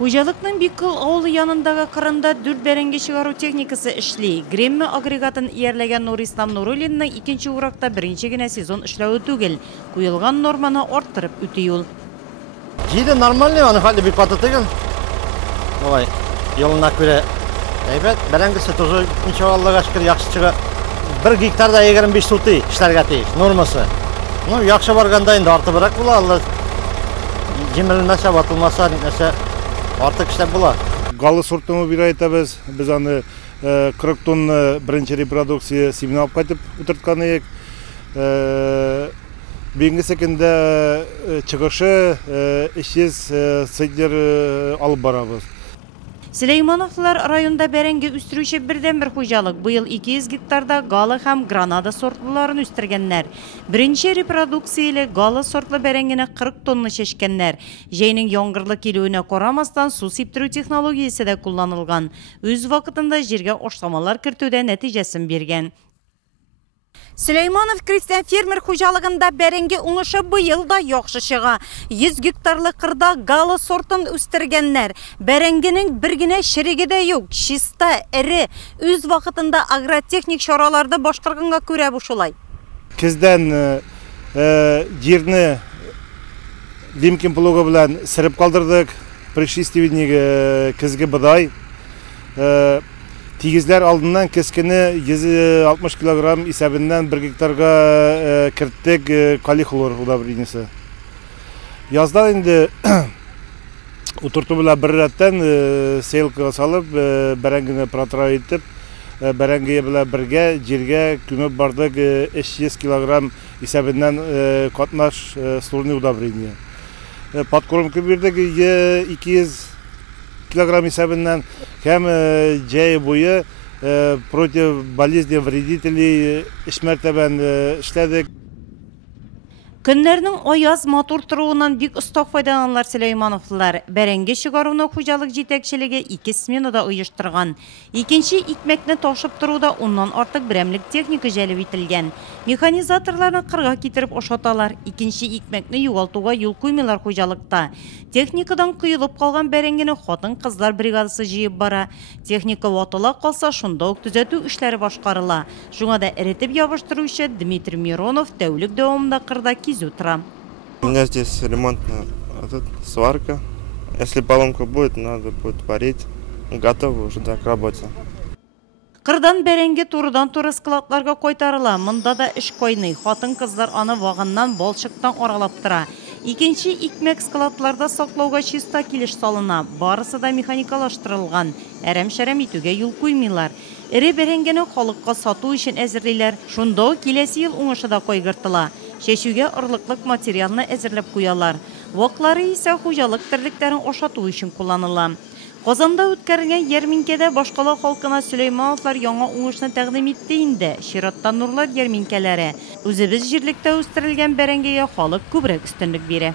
Хуҗалыкның Биккыл авылы янындагы кырында дүрт бәрәңге чыгару техникасы эшли. Гремме агрегатын иярләгән Нурислам Нуруллинның икенче уракта беренче генә сезон эшләүе түгел. Куелган норманы арттырып үти ул. Җиде нормальный, аны хәле бик каты түгел. Болай, елына күрә әйбәт, бәрәңгесе тоже ничего Аллага шөкер яхшы чыга. 1 гектарда 25 сутый эшләргә тиеш, нормасы. Ну, яхшы барганда инде артыбрак була, Алла җимелмәсә, ватылмаса, нәрсә артык эшләп була. Галы сортын бир әйтәбез. Без аны 40 тонна беренче репродукция семена алып кайтып утырткан идек. Бигенге секендә чыгышы 300 сыйдыр алып барабыз. Сüleymanovлар районда бәрәңге үстерүче бердән бер хуҗалык. Быел 200 гектарда галы һәм гранада сортлыларын үстергәннәр. Беренче репродукцияле галы сортлы бәрәңгене 40 тонна чәчкәннәр. Җәйнең яңгырлы килүенә карамастан су сиптерү технологиясе дә кулланылган. Үз вакытында җиргә ашламалар кертүдә нәтиҗәсен биргән. Сüleymanov крестьян фермер хуҗалыгында бәрәңге уңышы быел да яхшы чыга. 100 гектарлы кырда галы сортын үстергәннәр. Бәрәңгенең бер генә шереге дә юк. Чиста, эре, үз вакытында агротехник чараларда башкарганга күрә бу шулай. Кездән җирне лимкин плугы белән сырып калдырдык. Пришествиениеге кезге быдай. Тигезләр алдыннан кескене 160 килограмм исәбеннән 1 гектарга керттек калихлор удобрениесе. Язда инде утырту белән бер рәттән сейлкага салып, бәрәңгене протравить итеп, бәрәңге белән бергә җиргә күмеп бардык 300 килограмм исәбеннән катнаш слурный удобрение. Подкормка бирдек 200 килограмм исәбеннән һәм җәй буе против болезни вредителей эшмәртәбән эшләдек. Көннәрнең аяз матур торуыннан бик оста файдаланалар Сüleymanovлар. Бәрәңге чыгаруны хуҗалык җитәкчелеге 2 сменада оештырган. Икенче икмәкне ташып торуда уннан артык берәмлек техника җәлеп ителгән. Механизаторларны кырга китереп ашаталар. Икенче икмәкне югалтуга юл куймыйлар хуҗалыкта. Техникадан кыйылып калган бәрәңгене хатын-кызлар бригадасы җыеп бара. Техника ватыла калса, шунда ук төзәтү эшләре башкарыла. Шуңа да эретеп ябыштыручы Дмитрий Миронов тәүлек дәвамында кырда кизү тора. У меня здесь ремонтная сварка. Если поломка будет, надо будет варить. Готовы уже к работе. Кырдан бәрәңге турыдан-туры складларга кайтарыла. Монда да эш кайный. Хатын-кызлар аны вагыннан, балчыктан аралап тора. Икенче икмәк складларда саклауга чиста килеш салына. Барысы да механикалаштырылган. Әрәм-шәрәм итүгә юл куймыйлар. Эре бәрәңгене халыкка сату өчен әзерлиләр. Шунда киләсе ел уңышы да кайгыртыла. Чәчүгә орлыклык материалны әзерләп куялар. Ваклары исә хуҗалык терлекләрен ашату өчен кулланыла. Казанда үткәрелгән ярминкәдә башкала халкына Сüleymanovлар яңа уңышны тәкъдим итте инде. Чираттан нурлар ярминкәләре. Үзебез җирлектә үстерелгән бәрәңгегә халык күбрәк өстенлек бирә.